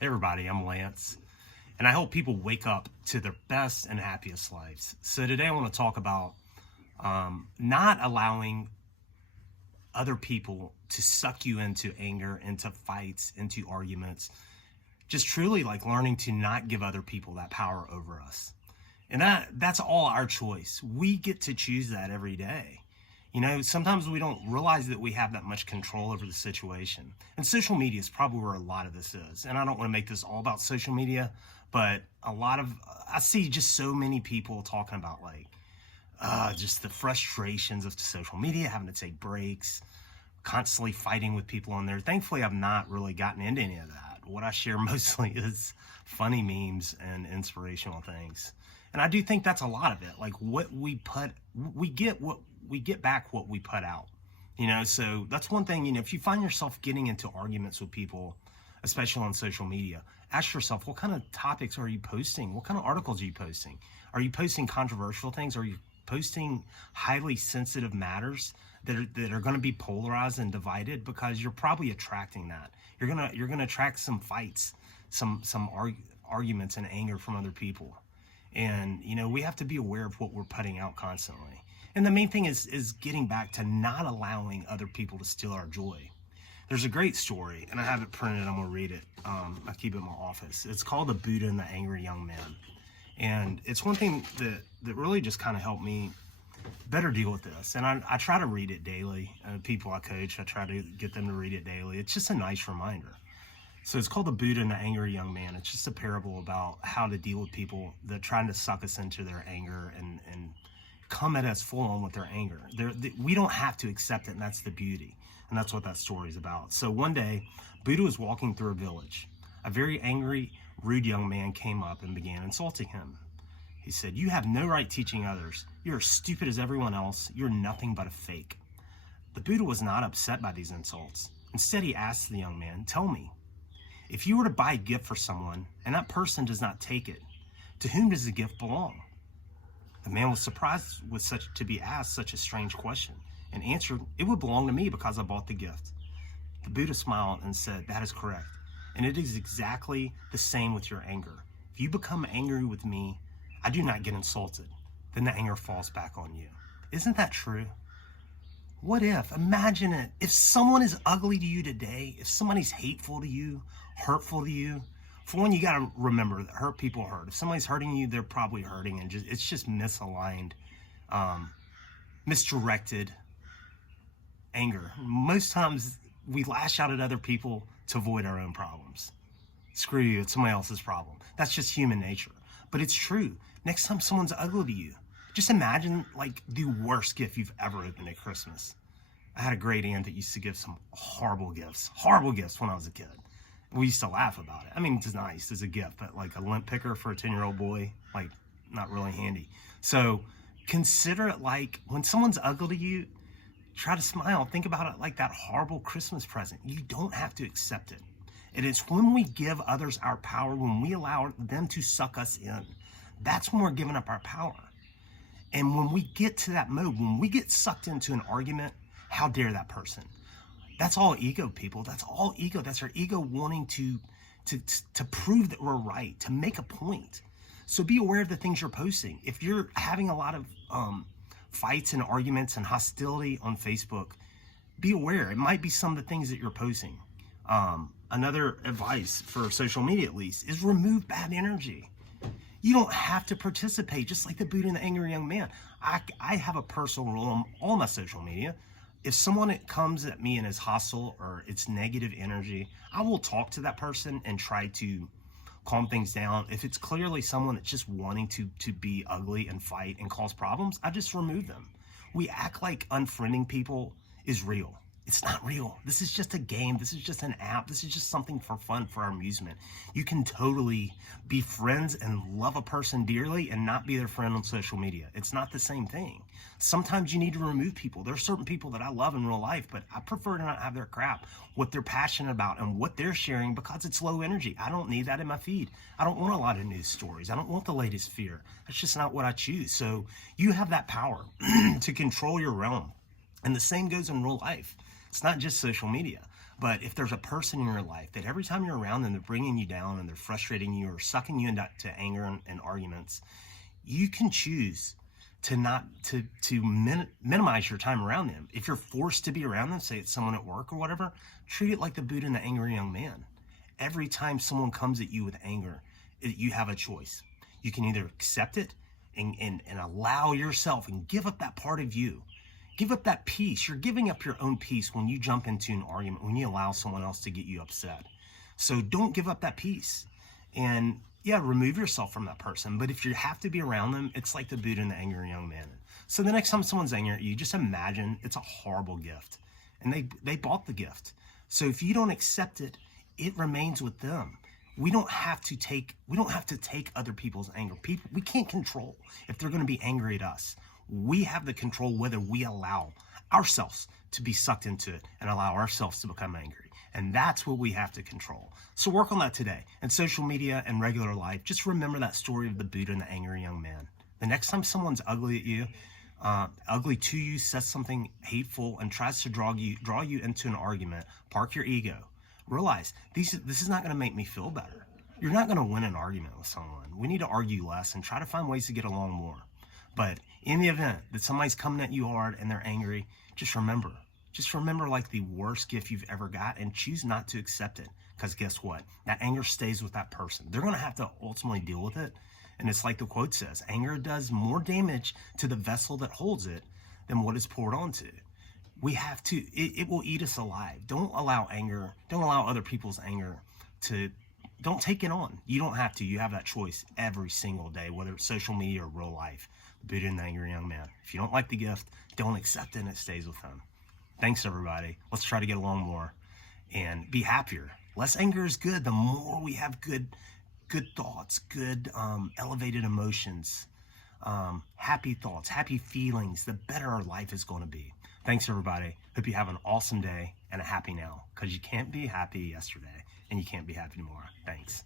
Hey everybody, I'm Lance, and I hope people wake up to their best and happiest lives. So today I want to talk about not allowing other people to suck you into anger, into fights, into arguments. Just truly like learning to not give other people that power over us. And that's all our choice. We get to choose that every day. You know, sometimes we don't realize that we have that much control over the situation. And social media is probably where a lot of this is. And I don't want to make this all about social media, but I see just so many people talking about like, just the frustrations of social media, having to take breaks, constantly fighting with people on there. Thankfully, I've not really gotten into any of that. What I share mostly is funny memes and inspirational things. And I do think that's a lot of it. Like what we get back what we put out. You know, so that's one thing, you know, if you find yourself getting into arguments with people, especially on social media, ask yourself, what kind of topics are you posting? What kind of articles are you posting? Are you posting controversial things? Are you posting highly sensitive matters that are going to be polarized and divided? Because you're probably attracting that. You're gonna attract some fights, some arguments and anger from other people. And you know, we have to be aware of what we're putting out constantly. And the main thing is getting back to not allowing other people to steal our joy. There's a great story, and I have it printed. I'm gonna read it. I keep it in my office. It's called "The Buddha and the Angry Young Man," and it's one thing that really just kind of helped me better deal with this. And I try to read it daily. People I coach, I try to get them to read it daily. It's just a nice reminder. So it's called "The Buddha and the Angry Young Man." It's just a parable about how to deal with people that are trying to suck us into their anger and come at us full on with their anger. We don't have to accept it, and that's the beauty. And that's what that story is about. So one day, Buddha was walking through a village. A very angry, rude young man came up and began insulting him. He said, "You have no right teaching others. You're as stupid as everyone else. You're nothing but a fake." The Buddha was not upset by these insults. Instead, he asked the young man, "Tell me, if you were to buy a gift for someone and that person does not take it, to whom does the gift belong?" The man was surprised to be asked such a strange question and answered, "It would belong to me because I bought the gift." The Buddha smiled and said, "That is correct. And it is exactly the same with your anger. If you become angry with me, I do not get insulted. Then the anger falls back on you." Isn't that true? Imagine it, if someone is ugly to you today, if somebody's hateful to you, hurtful to you, for one, you got to remember that hurt people hurt. If somebody's hurting you, they're probably hurting, and it's just misaligned, misdirected anger. Most times we lash out at other people to avoid our own problems. Screw you, it's somebody else's problem. That's just human nature. But it's true. Next time someone's ugly to you, just imagine like the worst gift you've ever opened at Christmas. I had a great aunt that used to give some horrible gifts when I was a kid. We used to laugh about it. I mean, it's nice as a gift, but like a lint picker for a 10-year-old boy, like not really handy. So consider it like when someone's ugly to you, try to smile. Think about it like that horrible Christmas present. You don't have to accept it. It is when we give others our power, when we allow them to suck us in, that's when we're giving up our power. And when we get to that mode, when we get sucked into an argument, how dare that person? That's all ego, people. That's all ego. That's our ego wanting to prove that we're right, to make a point. So be aware of the things you're posting. If you're having a lot of fights and arguments and hostility on Facebook, be aware. It might be some of the things that you're posting. Another advice for social media, at least, is remove bad energy. You don't have to participate, just like the Buddha and the Angry Young Man. I have a personal rule on all my social media. If someone comes at me and is hostile or it's negative energy, I will talk to that person and try to calm things down. If it's clearly someone that's just wanting to be ugly and fight and cause problems, I just remove them. We act like unfriending people is real. It's not real. This is just a game. This is just an app. This is just something for fun, for our amusement. You can totally be friends and love a person dearly and not be their friend on social media. It's not the same thing. Sometimes you need to remove people. There are certain people that I love in real life, but I prefer to not have their crap, what they're passionate about and what they're sharing, because it's low energy. I don't need that in my feed. I don't want a lot of news stories. I don't want the latest fear. That's just not what I choose. So you have that power to control your realm. And the same goes in real life. It's not just social media. But if there's a person in your life that every time you're around them, they're bringing you down and they're frustrating you or sucking you into anger and arguments, you can choose to not minimize your time around them. If you're forced to be around them, say it's someone at work or whatever, treat it like the Buddha and the angry young man. Every time someone comes at you with anger, you have a choice. You can either accept it and allow yourself and give up that part of you. Give up that peace. You're giving up your own peace when you jump into an argument, when you allow someone else to get you upset. So don't give up that peace. And yeah, remove yourself from that person. But if you have to be around them, it's like the Buddha and the angry young man. So the next time someone's angry at you, just imagine it's a horrible gift. And they bought the gift. So if you don't accept it, it remains with them. We don't have to take other people's anger. We can't control if they're going to be angry at us. We have the control whether we allow ourselves to be sucked into it and allow ourselves to become angry. And that's what we have to control. So work on that today. In social media and regular life, just remember that story of the Buddha and the angry young man. The next time someone's ugly at you, ugly to you, says something hateful and tries to draw you into an argument, park your ego. Realize this is not going to make me feel better. You're not going to win an argument with someone. We need to argue less and try to find ways to get along more. But in the event that somebody's coming at you hard and they're angry, just remember like the worst gift you've ever got and choose not to accept it. Because guess what? That anger stays with that person. They're going to have to ultimately deal with it. And it's like the quote says, anger does more damage to the vessel that holds it than what is poured onto. We have to, it will eat us alive. Don't allow other people's anger don't take it on. You don't have to. You have that choice every single day, whether it's social media or real life. The Buddha and the angry young man. If you don't like the gift, don't accept it and it stays with them. Thanks, everybody. Let's try to get along more and be happier. Less anger is good. The more we have good thoughts, good elevated emotions, happy thoughts, happy feelings, the better our life is going to be. Thanks, everybody. Hope you have an awesome day and a happy now, because you can't be happy yesterday and you can't be happy tomorrow. Thanks.